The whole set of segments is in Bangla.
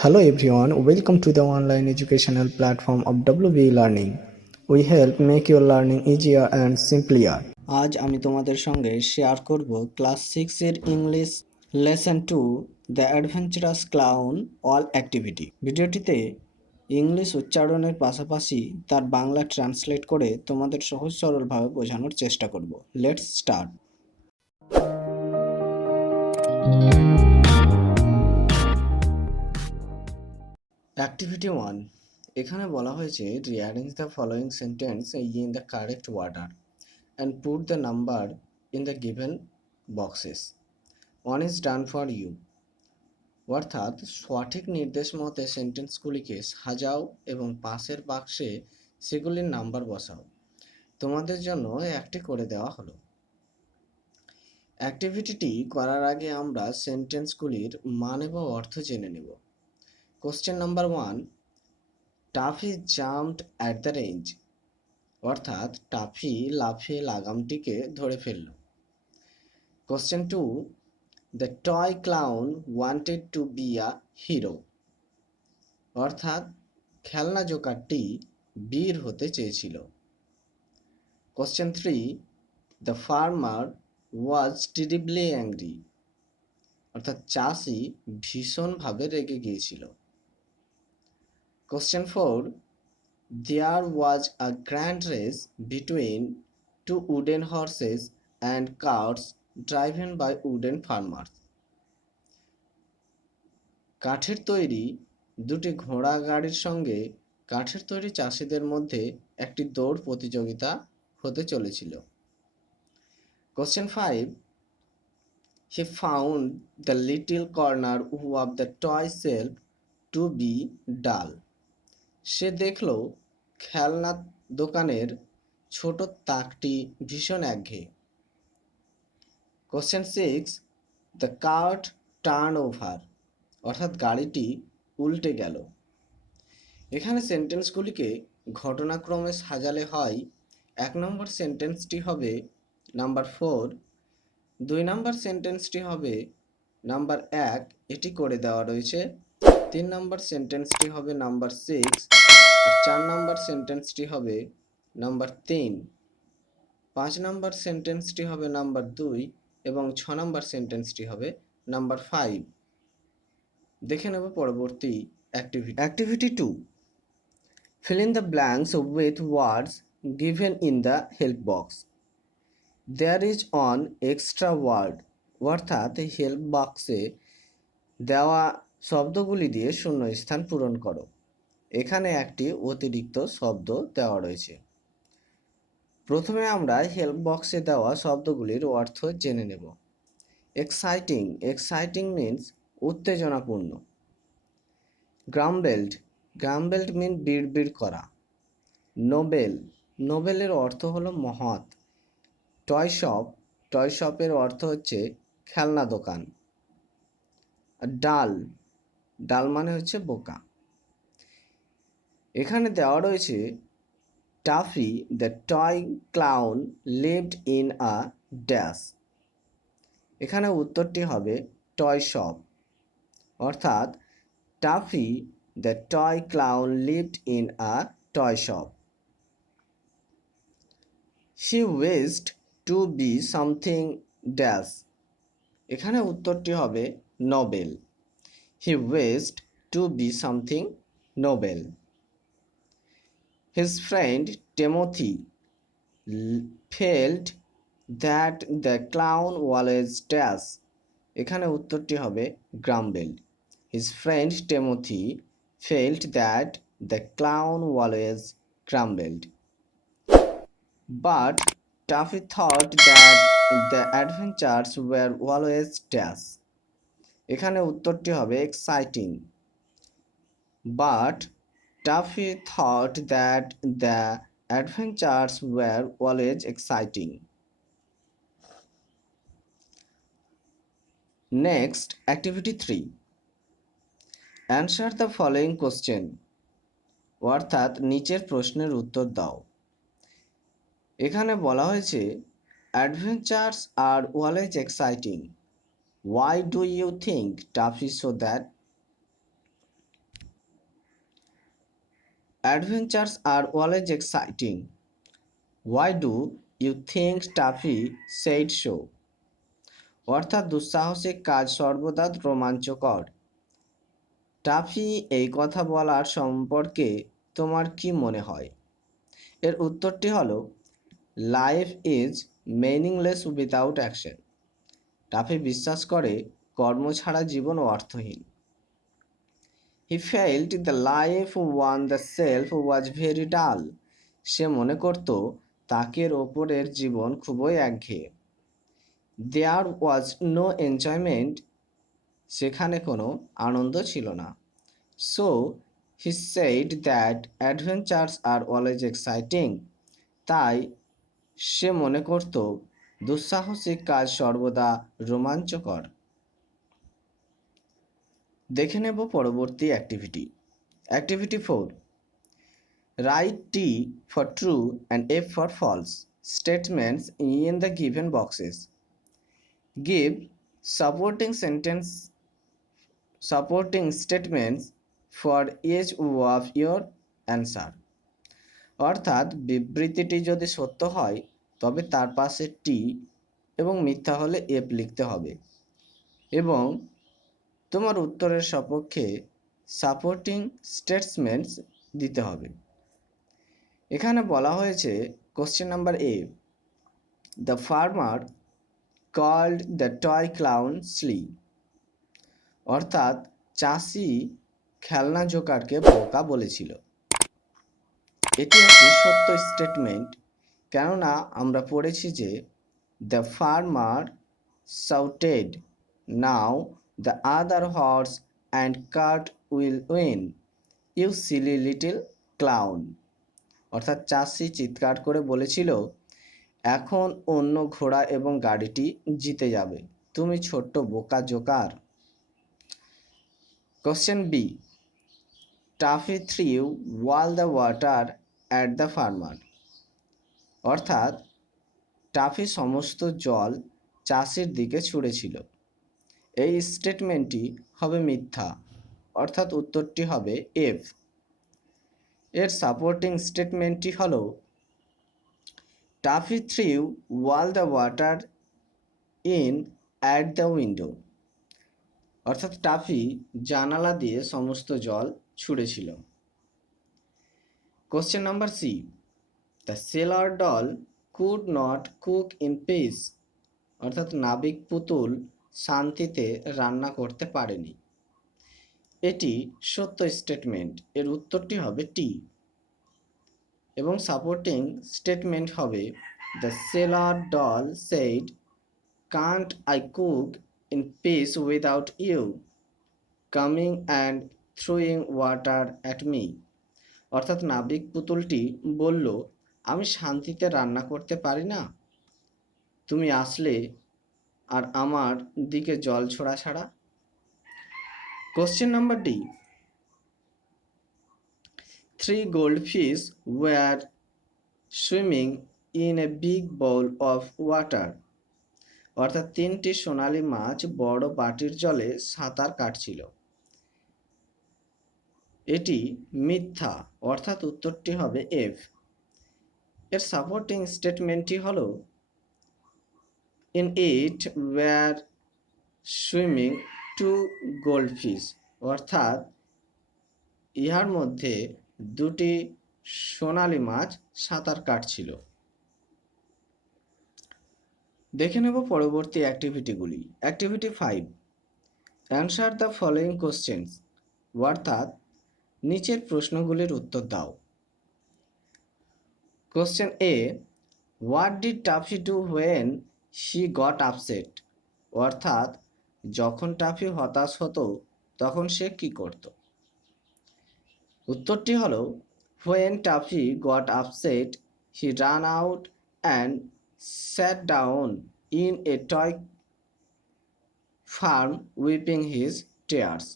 Hello everyone, welcome to the online educational platform of WB Learning. We help make your learning easier and simpler. আজ আমি তোমাদের সঙ্গে শেয়ার করব ক্লাস 6 এর English lesson 2 the adventurous clown all activity. ভিডিওটিতে ইংলিশ উচ্চারণের পাশাপাশি তার বাংলা ট্রান্সলেট করে তোমাদের সহজ সরলভাবে বোঝানোর চেষ্টা করব। Let's start. অ্যাক্টিভিটি 1, এখানে বলা হয়েছে rearrange the following sentence in the correct order and put the number in the given boxes. One is done for you, অর্থাৎ সঠিক নির্দেশ মতে সেন্টেন্সগুলিকে সাজাও এবং পাশের বাক্সে সেগুলির নাম্বার বসাও। তোমাদের জন্য একটি করে দেওয়া হলো। অ্যাক্টিভিটিটি করার আগে আমরা সেন্টেন্সগুলির মানে বা অর্থ জেনে নেব। Question number 1, toffee jumped at the range, অর্থাৎ টাফি লাফিয়ে লাগামটিকে ধরে ফেলল। Question 2, the toy clown wanted to be a hero, অর্থাৎ খেলনা জোকারটি বীর হতে চেয়েছিল। Question 3, the farmer was terribly angry, অর্থাৎ চাষি ভীষণভাবে রেগে গিয়েছিল। Question 4, there was a grand race between two wooden horses and carts driven by wooden farmers. কাঠের তৈরি দুটি ঘোড়া গাড়ির সঙ্গে কাঠের তৈরি চাষিদের মধ্যে একটি দৌড় প্রতিযোগিতা হতে চলেছিল। Question 5, he found the little corner of the toy shelf to be dull. সে দেখল খেলনা দোকানের ছোট তাকটি ভীষণ একঘেয়ে। Question 6, the cart turn over, অর্থাৎ গাড়িটি উল্টে গেল। এখানে সেন্টেন্সগুলিকে ঘটনাক্রমে সাজালে হয়, 1 নম্বর সেন্টেন্সটি হবে নাম্বার 4, 2 নম্বর সেন্টেন্সটি হবে নাম্বার 1, এটি করে দেওয়া রয়েছে। 3 নম্বর সেন্টেন্সটি হবে নাম্বার 6, আর 4 নম্বর সেন্টেন্সটি হবে নাম্বার 3, 5 নম্বর সেন্টেন্সটি হবে নাম্বার 2 এবং 6 নম্বর সেন্টেন্সটি হবে নাম্বার 5। দেখে নেব পরবর্তী activity. Activity 2, fill in the blanks with words given in the help box. There is an extra word, অর্থাৎ হেল্প বক্সে দেওয়া শব্দগুলি দিয়ে শূন্যস্থান পূরণ করো। এখানে একটি অতিরিক্ত শব্দ দেওয়া রয়েছে। প্রথমে আমরা হেল্প বক্সে দেওয়া শব্দগুলির অর্থ জেনে নেব। এক্সাইটিং, এক্সাইটিং মিন্স উত্তেজনাপূর্ণ। গ্রাম্বেলড, গ্রাম্বেলড মিন বিড়বিড় করা। নোবেল, নোবেলের অর্থ হলো মহৎ। টয় শপ, টয় শপের অর্থ হচ্ছে খেলনা দোকান। ডাল, ডাল মানে হচ্ছে বোকা। এখানে দেওয়া রয়েছে Tuffy the toy clown lived in a dash, এখানে উত্তরটি হবে টয় শপ, অর্থাৎ Tuffy the toy clown lived in a toy shop. He wished to be something dash, এখানে উত্তরটি হবে noble. He wished to be something noble. His friend Timothy felt that the clown always does, এখানে উত্তরটি হবে grumbled. His friend Timothy felt that the clown always grumbled. But Taffy thought that the adventures were always dash, এখানে উত্তরটি হবে exciting. But Taffy thought that the adventures were always exciting. Next, activity 3. Answer the following question, অর্থাৎ নিচের প্রশ্নের উত্তর দাও। এখানে বলা হয়েছে adventures are always exciting. Why do you think Taffy saw that? Adventures are always exciting. Why do you think Taffy said so? অর্থাৎ দুঃসাহসিক কাজ সর্বদা রোমাঞ্চকর। টাফি এই কথা বলার সম্পর্কে তোমার কি মনে হয়? এর উত্তরটি হলো life is meaningless without action. Tuffy বিশ্বাস করে কর্ম ছাড়া জীবন অর্থহীন। He felt the life on the shelf was very dull. সে মনে করত তাকের ওপরের জীবন খুবই একঘেয়ে। There was no enjoyment. সেখানে কোনো আনন্দ ছিল না। So he said that adventures are always exciting. তাই সে মনে করত দুঃসাহসিক কাজ সর্বদা রোমাঞ্চকর। দেখে নেব পরবর্তী activity. Activity 4, write T for true and F for false statements in the given boxes. Give supporting statements for each of your answer. অর্থাৎ বিবৃতিটি যদি সত্য হয় তবে তার পাশে টি এবং মিথ্যা হলে এফ লিখতে হবে এবং তোমার উত্তরের সপক্ষে সাপোর্টিং স্টেটমেন্টস দিতে হবে। এখানে বলা হয়েছে question number A, the farmer called the toy clown sly. অর্থাৎ চাষি খেলনা জোকারকে বোকা বলেছিল। এটি একটি সত্য স্টেটমেন্ট, কেননা আমরা পড়েছি যে the farmer shouted, now the other horse and cart will win, you silly little clown. অর্থাৎ চাষি চিৎকার করে বলেছিল, এখন অন্য ঘোড়া এবং গাড়িটি জিতে যাবে, তুমি ছোট্ট বোকা জোকার। Question B, Tuffy threw all the water at the farmer. অর্থাৎ টাফি সমস্ত জল চাষির দিকে ছুঁড়েছিল। এই স্টেটমেন্টটি হবে মিথ্যা, অর্থাৎ উত্তরটি হবে এফ। এর সাপোর্টিং স্টেটমেন্টটি হলো Taffy threw all the water in at the window. অর্থাৎ টাফি জানালা দিয়ে সমস্ত জল ছুঁড়েছিল। Question number C, the sailor doll could not cook in peace. অর্থাৎ নাবিক পুতুল শান্তিতে রান্না করতে পারেনি। এটি সত্য স্টেটমেন্ট, এর উত্তরটি হবে টি এবং সাপোর্টিং স্টেটমেন্ট হবে the sailor doll said, can't I cook in peace without you coming and throwing water at me. অর্থাৎ নাবিক পুতুলটি বলল, আমি শান্তিতে রান্না করতে পারি না তুমি আসলে আর আমার দিকে জল ছোড়া ছাড়া। Question number D, 3 goldfish were swimming in a big bowl of water. অর্থাৎ 3টি সোনালী মাছ বড় বাটির জলে সাঁতার কাটছিল। এটি মিথ্যা, অর্থাৎ উত্তরটি হবে এফ। এর সাপোর্টিং স্টেটমেন্টটি হলো in it were swimming 2 goldfish। অর্থাৎ ইহার মধ্যে 2টি সোনালী মাছ সাঁতার কাটছিল। দেখে নেব পরবর্তী অ্যাক্টিভিটিগুলি। Activity 5, answer the following questions. অর্থাৎ নিচের প্রশ্নগুলির উত্তর দাও। Question A, what did Taffy do when she got upset. অর্থাৎ যখন টাফি হতাশ হতো তখন সে কি করত? উত্তরটি হলো when toffee goat upset he ran out and sat down in a toy farm weeping his tears.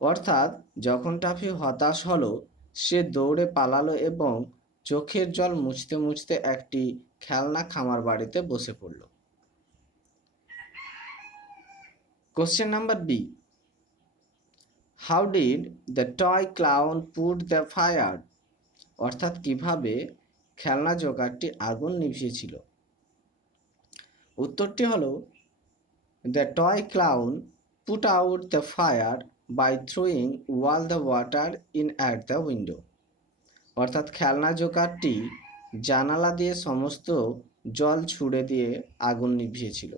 অর্থাৎ যখন টাফি হতাশ হলো সে দৌড়ে পালালো এবং চোখের জল মুছতে মুছতে একটি খেলনা খামার বাড়িতে বসে পড়ল। Question number B, how did the toy clown put the fire, অর্থাৎ কিভাবে খেলনা জোকারটি আগুন নিভিয়েছিল। উত্তরটি হলো the toy clown put out the fire by throwing all the water in at the window, অর্থাৎ খেলনা জোকারটি জানালা দিয়ে সমস্ত জল ছুড়ে দিয়ে আগুন নিভিয়েছিল।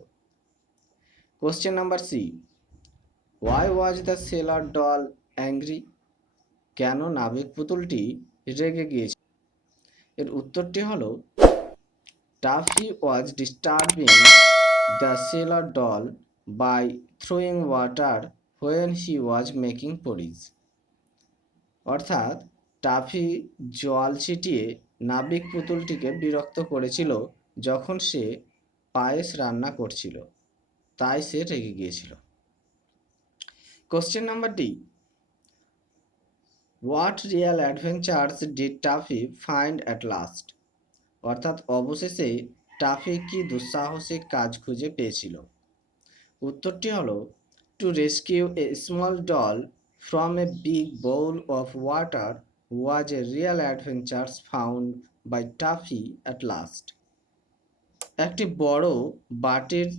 Question number C, why was the sailor doll angry, কেন নাবিক পুতুলটি রেগে গিয়েছিল। এর উত্তরটি হলো Taffy was disturbing the sailor doll by throwing water when he was making porridge, অর্থাৎ টাফি জল ছিটিয়ে নাবিক পুতুলটিকে বিরক্ত করেছিল যখন সে পায়েস রান্না করছিল, তাই সে রেগে গিয়েছিল। Question number D, what real adventures did toffee find at last, অর্থাৎ অবশেষে টাফি কি দুঃসাহসিক কাজ খুঁজে পেয়েছিল। উত্তরটি হলো to rescue a small doll from a big bowl of water was a real adventures found by Tuffy at last, একটি বড় বাটির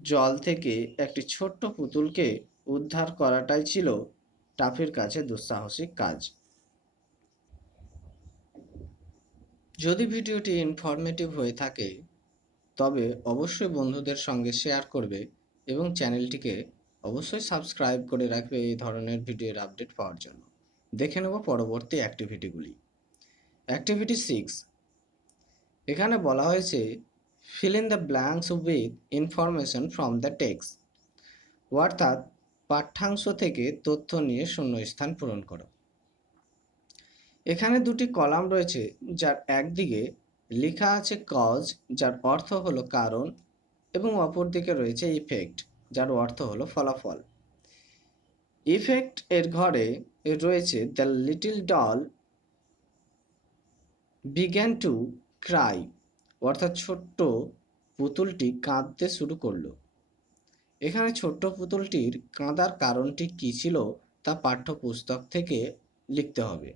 জল থেকে একটি ছোট্ট পুতুলকে উদ্ধার করাটাই ছিল টাফির কাছে দুঃসাহসিক কাজ। যদি ভিডিওটি ইনফরমেটিভ হয়ে থাকে তবে অবশ্যই বন্ধুদের সঙ্গে শেয়ার করবে এবং চ্যানেলটিকে অবশ্যই সাবস্ক্রাইব করে রাখবে এই ধরনের ভিডিওর আপডেট পাওয়ার জন্য। দেখে নেব পরবর্তী অ্যাক্টিভিটিগুলি। অ্যাক্টিভিটি 6, এখানে বলা হয়েছে fill in the blanks with information from the text, অর্থাৎ পাঠ্যাংশ থেকে তথ্য নিয়ে শূন্যস্থান পূরণ করো। এখানে দুটি কলাম রয়েছে, যার একদিকে লেখা আছে কজ, যার অর্থ হলো কারণ, এবং অপর দিকে রয়েছে ইফেক্ট, যার অর্থ হলো ফলাফল। ইফেক্ট এর ঘরে রয়েছে the little doll began to cry, অর্থাৎ ছোট্ট পুতুলটি কাঁদতে শুরু করলো। এখানে ছোট্ট পুতুলটির কাঁদার কারণটি কী ছিল তা পাঠ্যপুস্তক থেকে লিখতে হবে,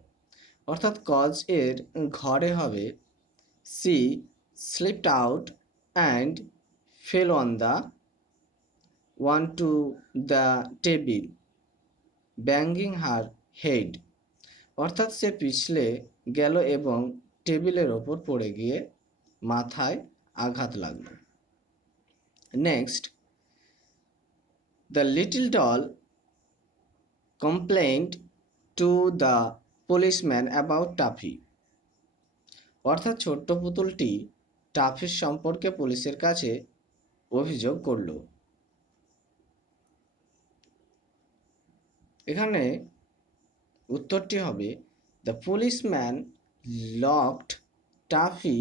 অর্থাৎ কজ এর ঘরে হবে she slipped out and fell on the on to the table banging her head, অর্থাৎ সে পিছলে গেল এবং টেবিলের ওপর পড়ে গিয়ে মাথায় আঘাত লাগলো। Next, the little doll complained to the policeman about Taffy, অর্থাৎ ছোট্ট পুতুলটি টাফির সম্পর্কে পুলিশের কাছে অভিযোগ করল। এখানে উত্তরটি হবে the policeman locked toffee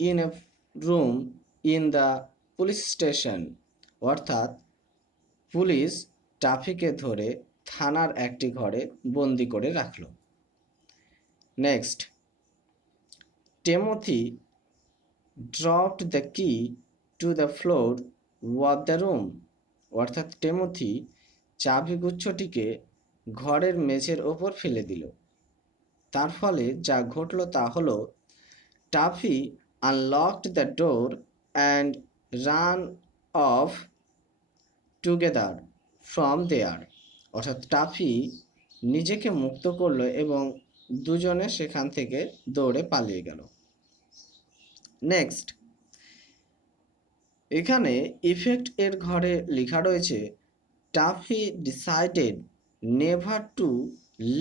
in a room in the police station, অর্থাৎ পুলিশ টাফিকে ধরে থানার একটি ঘরে বন্দি করে রাখল। নেক্সট, টেমোথি ড্রপড দ্য কি to the floor of the room, অর্থাৎ টেমোথি চাবিগুচ্ছটিকে ঘরের মেঝের ওপর ফেলে দিল। তার ফলে যা ঘটল তা হলো Taffy unlocked the door and ran off together from there, অর্থাৎ টাফি নিজেকে মুক্ত করলো এবং দুজনে সেখান থেকে দৌড়ে পালিয়ে গেল। নেক্সট, এখানে ইফেক্ট এর ঘরে লেখা রয়েছে Tuffy decided never to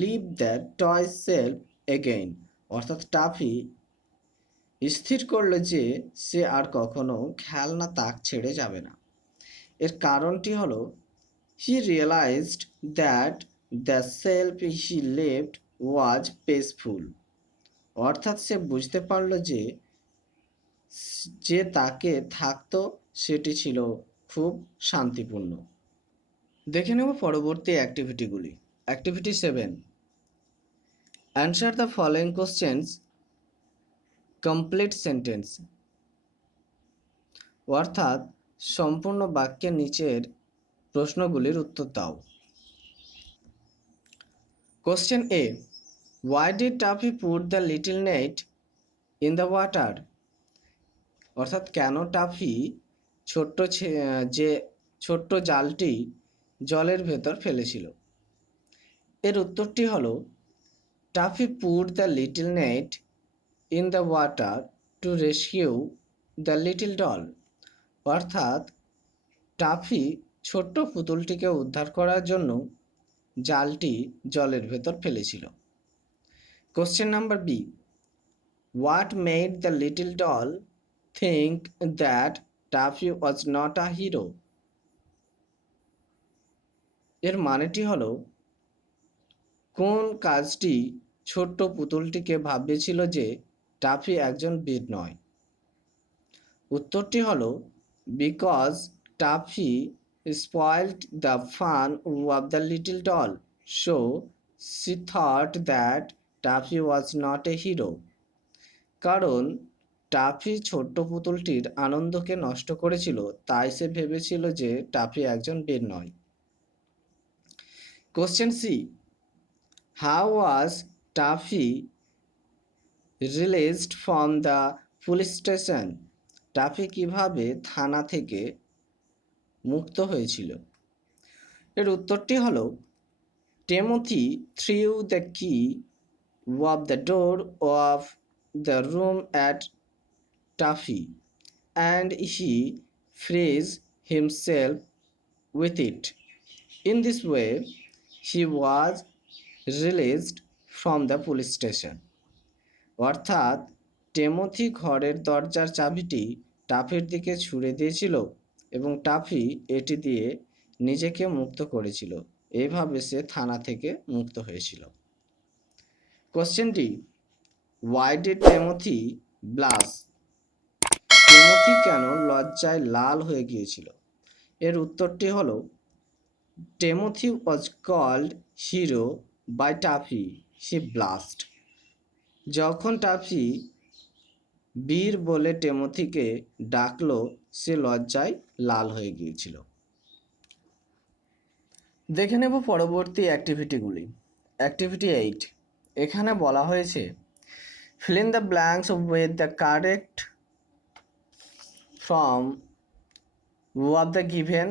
leave the toy shelf again, অর্থাৎ টাফি স্থির করলো যে সে আর কখনো খেলনা তাক ছেড়ে যাবে না। এর কারণটি হলো he realised that the shelf he left was peaceful, অর্থাৎ সে বুঝতে পারল যে যে তাকে থাকতো সেটি ছিল খুব শান্তিপূর্ণ। দেখে নেব পরবর্তী অ্যাক্টিভিটিগুলি। Activity 7, answer the following questions complete sentence, অর্থাৎ সম্পূর্ণ বাক্যের নিচের প্রশ্নগুলির উত্তর দাও। কোশ্চেন এ, why did Taffy put the little net in the water? অর্থাৎ কেন টাফি যে ছোট্ট জালটি জলের ভেতর ফেলেছিল? এর উত্তরটি হলো, Tuffy put the little net in the water to rescue the little doll. অর্থাৎ টাফি ছোট্ট পুতুলটিকে উদ্ধার করার জন্য জালটি জলের ভেতর ফেলেছিল। Question number B, what made the little doll think that Tuffy was not a hero? এর মানেটি হলো, কোন কাজটি ছোট্ট পুতুলটিকে ভাবিয়েছিল যে টাফি একজন বীর নয়? উত্তরটি হলো, because Tuffy spoiled the fun of the little doll, so she thought that Tuffy was not a hero. কারণ টাফি ছোট্ট পুতুলটির আনন্দকে নষ্ট করেছিল, তাই সে ভেবেছিল যে টাফি একজন বীর নয়। Question C, how was Tuffy released from the police station? Tuffy কিভাবে থানা থেকে মুক্ত হয়েছিল? এর উত্তরটি হলো, Timothy threw the key of the door of the room at Tuffy and he frees himself with it. In this way, he was released from the police station. অর্থাৎ টিমোথি ঘরের দরজার চাবিটি টাফির দিকে ছুঁড়ে দিয়েছিল এবং টাফি এটি দিয়ে নিজেকে মুক্ত করেছিল। এইভাবে সে থানা থেকে মুক্ত হয়েছিল। Question D, why did Timothy blush? Timothy কেন লজ্জায় লাল হয়ে গিয়েছিল? এর উত্তরটি হলো, Timothy was called hero by Tuffy, he blushed. যখন টাফি বীর বলে টিমোথিকে ডাকলো, সে লজ্জায় লাল হয়ে গিয়েছিল। দেখে নেব পরবর্তী অ্যাক্টিভিটিগুলি। অ্যাক্টিভিটি 8, এখানে বলা হয়েছে, fill in the blanks with the correct form of the given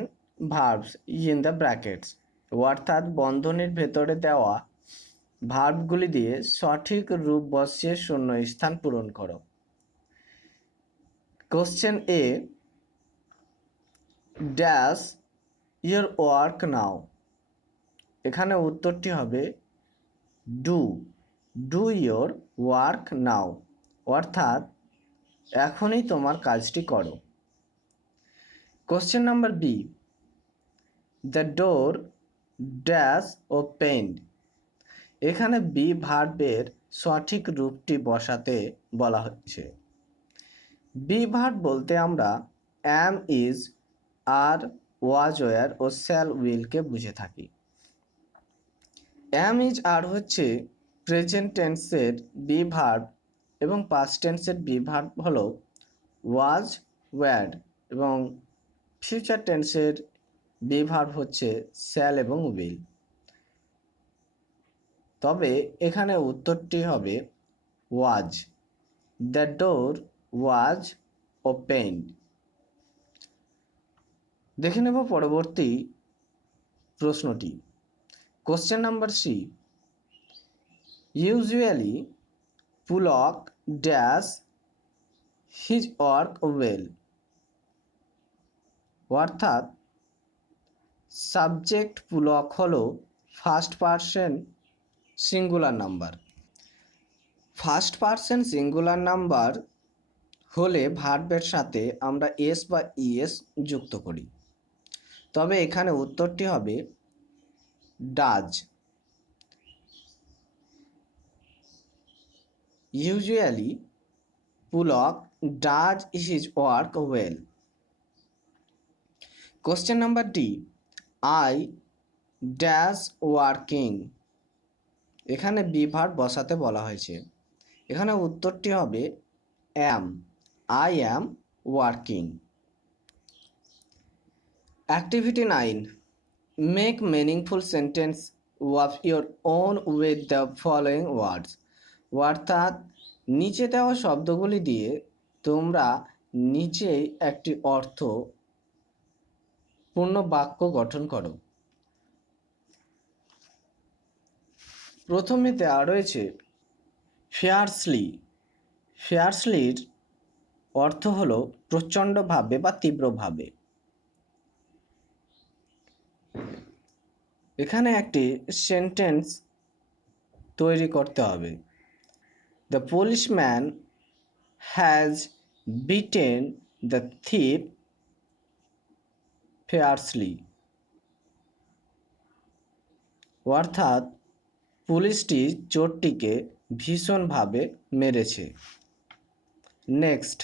verbs in the brackets. অর্থাৎ বন্ধনীর ভেতরে দেওয়া ভার্বগুলি দিয়ে সঠিক রূপ বসিয়ে শূন্য স্থান পূরণ করো। Question a, dash your work নাও। এখানে উত্তরটি হবে ডু ইয়োর ওয়ার্ক নাও, অর্থাৎ এখনই তোমার কাজটি করো। Question number B, the door dash opened. এখানে বি ভার্বের সঠিক রূপটি বসাতে বলা হচ্ছে। বি ভার্ব বলতে আমরা am, is, are, was, were ও শ্যাল, উইলকে বুঝে থাকি। অ্যাম, ইজ, আর হচ্ছে প্রেজেন্ট টেন্সের বি ভার্ব এবং পাস্ট টেন্সের বি ভার্ব হলো ওয়াজ, ওয়ার এবং ফিউচার টেন্সের বি ভার্ব হচ্ছে শ্যাল এবং উইল। তবে এখানে উত্তরটি হবে ওয়াজ। The door was opened. দেখে নেব পরবর্তী প্রশ্নটি। Question number C, usually Pulak dash his work well. অর্থাৎ সাবজেক্ট পুলক হলো first person singular number. First person singular number হলে ভার্বের সাথে আমরা এস বা ইএস যুক্ত করি। তবে এখানে উত্তরটি হবে does. Usually Pulak does his work well. Question number D, I dash working. এখানে বি ভার্ব বসাতে বলা হয়েছে। এখানে উত্তরটি হবে am. I am working. Activity 9, make meaningful sentence of your own with the following words. অর্থাৎ নিচে দেওয়া শব্দগুলি দিয়ে তোমরা নিজেই একটি অর্থপূর্ণ বাক্য গঠন করো। প্রথমে দেওয়া রয়েছে ফিয়ার্সলি। ফিয়ার্সলির অর্থ হলো প্রচণ্ডভাবে বা তীব্রভাবে। এখানে একটি সেন্টেন্স তৈরি করতে হবে। The policeman has beaten the thief fiercely. অর্থাৎ পুলিশটি চোরটিকে ভীষণভাবে মেরেছে। Next,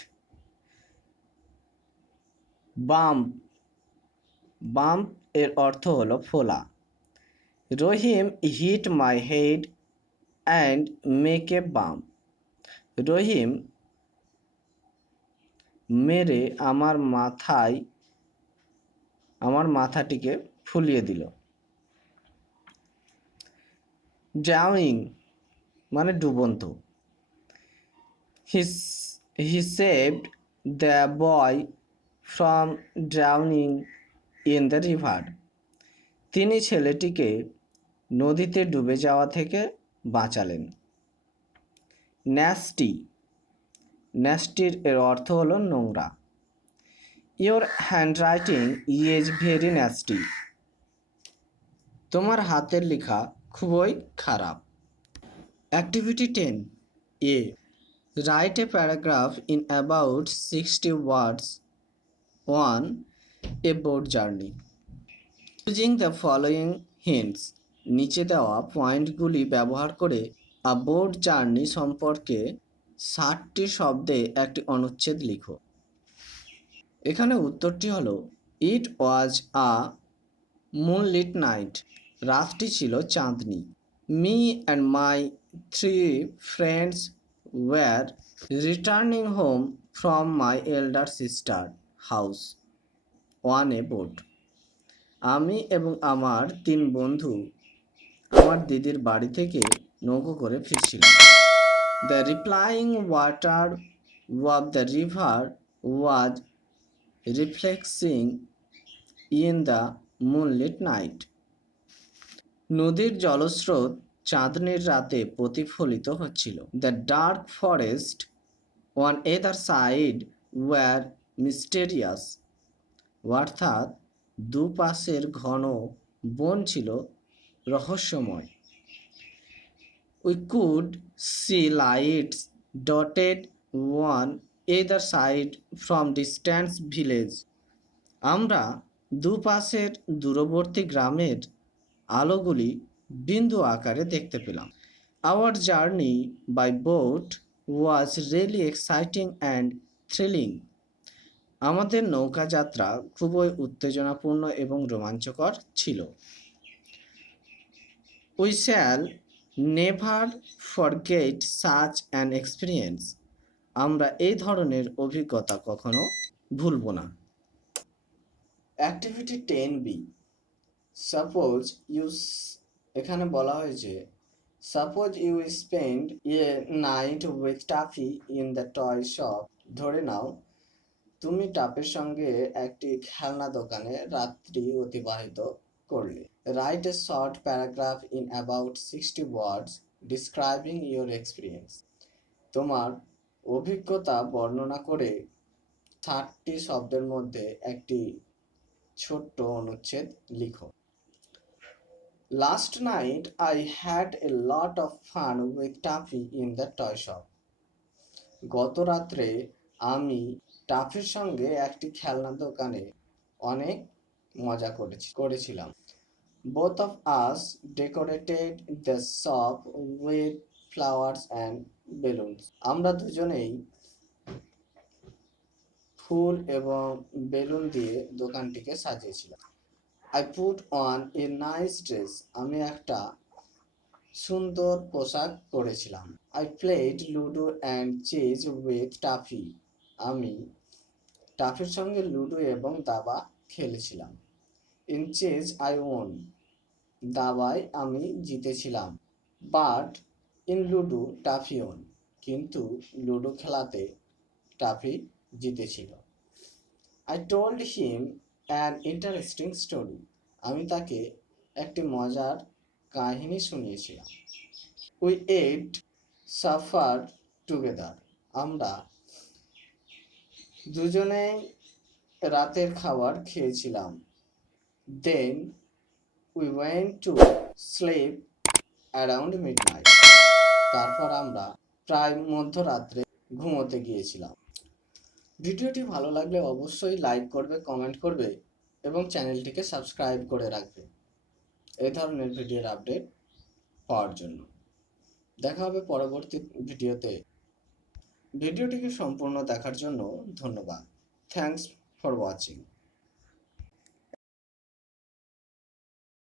bump. বাম্প এর অর্থ হলো ফোলা। Rahim hit my head and make a bump. Rahim মেরে আমার মাথাটিকে ফুলিয়ে দিল। ড্রাউনিং মানে ডুবন্ত। He saved the boy from drowning in the river. তিনি ছেলেটিকে নদীতে ডুবে যাওয়া থেকে বাঁচালেন। ন্যাস্টি। ন্যাস্টির এর অর্থ হলো নোংরা। Your handwriting is very nasty. তোমার হাতের লেখা খুবই খারাপ। Activity 10 A, write a paragraph in about 60 words on a boat journey using the following hints. নিচে দেওয়া পয়েন্টগুলি ব্যবহার করে আ বোট জার্নি সম্পর্কে 60টি শব্দে একটি অনুচ্ছেদ লিখো। এখানে উত্তরটি হলো ইট ওয়াজ আ মুনলিট নাইট। রাতটি ছিল চাঁদনি। Me and my 3 friends were returning home from my elder sister house on a boat. আমি এবং আমার 3 বন্ধু আমার দিদির বাড়ি থেকে নৌকো করে ফিরছিলাম। The rippling water of the river was reflecting in the moonlit night. নদীর জলস্রোত চাঁদনির রাতে প্রতিফলিত হচ্ছিল। The dark forest on either side were mysterious. অর্থাৎ দুপাশের ঘন বন ছিল রহস্যময়। We could see lights dotted on either side from distant village. আমরা দুপাশের দূরবর্তী গ্রামের আলোগুলি বিন্দু আকারে দেখতে পেলাম। Our journey by boat was really exciting and thrilling. আমাদের নৌকা যাত্রা খুবই উত্তেজনাপূর্ণ এবং রোমাঞ্চকর ছিল। We shall never forget such an experience. আমরা এই ধরনের অভিজ্ঞতা কখনো ভুলব না। Activity 10B, suppose you. এখানে বলা হয়েছে suppose you spend a night with Tuffy in the toy shop. ধরে নাও তুমি টাপের সঙ্গে একটি খেলনা দোকানে রাত্রি অতিবাহিত করলে। Write a short paragraph in about 60 words describing your experience. তোমার অভিজ্ঞতা বর্ণনা করে 60টি শব্দের মধ্যে একটি ছোট্ট অনুচ্ছেদ লিখো। Last night I had a lot of fun with Tuffy in the toy shop. গত রাত্রে আমি টাফির সঙ্গে একটি খেলনা দোকানে অনেক মজা করেছিলাম। Both of us decorated the shop with flowers and balloons. আমরা দুজনেই ফুল এবং বেলুন দিয়ে দোকানটিকে সাজিয়েছিলাম। I put on a nice dress. আমি একটা সুন্দর পোশাক পরেছিলাম। I played ludo and chess with Taffy. আমি টাফির সঙ্গে লুডো এবং দাবা খেলেছিলাম। In chess I won. দাবায় আমি জিতেছিলাম, but in ludo Taffy won. কিন্তু লুডো খেলাতে টাফি জিতেছিল। I told him an interesting story. আমি তাকে একটি মজার কাহিনী শুনিয়েছিলাম। We ate supper together. আমরা দুজনেই রাতের খাবার খেয়েছিলাম। Then we went to sleep around midnight. তারপর আমরা প্রায় মধ্যরাত্রে ঘুমোতে গিয়েছিলাম। ভিডিওটি ভালো লাগলে অবশ্যই লাইক করবে, কমেন্ট করবে এবং চ্যানেলটিকে সাবস্ক্রাইব করে রাখবে এই ধরনের ভিডিওর আপডেট পাওয়ার জন্য। দেখা হবে পরবর্তী ভিডিওতে। ভিডিওটিকে সম্পূর্ণ দেখার জন্য ধন্যবাদ। Thanks for watching.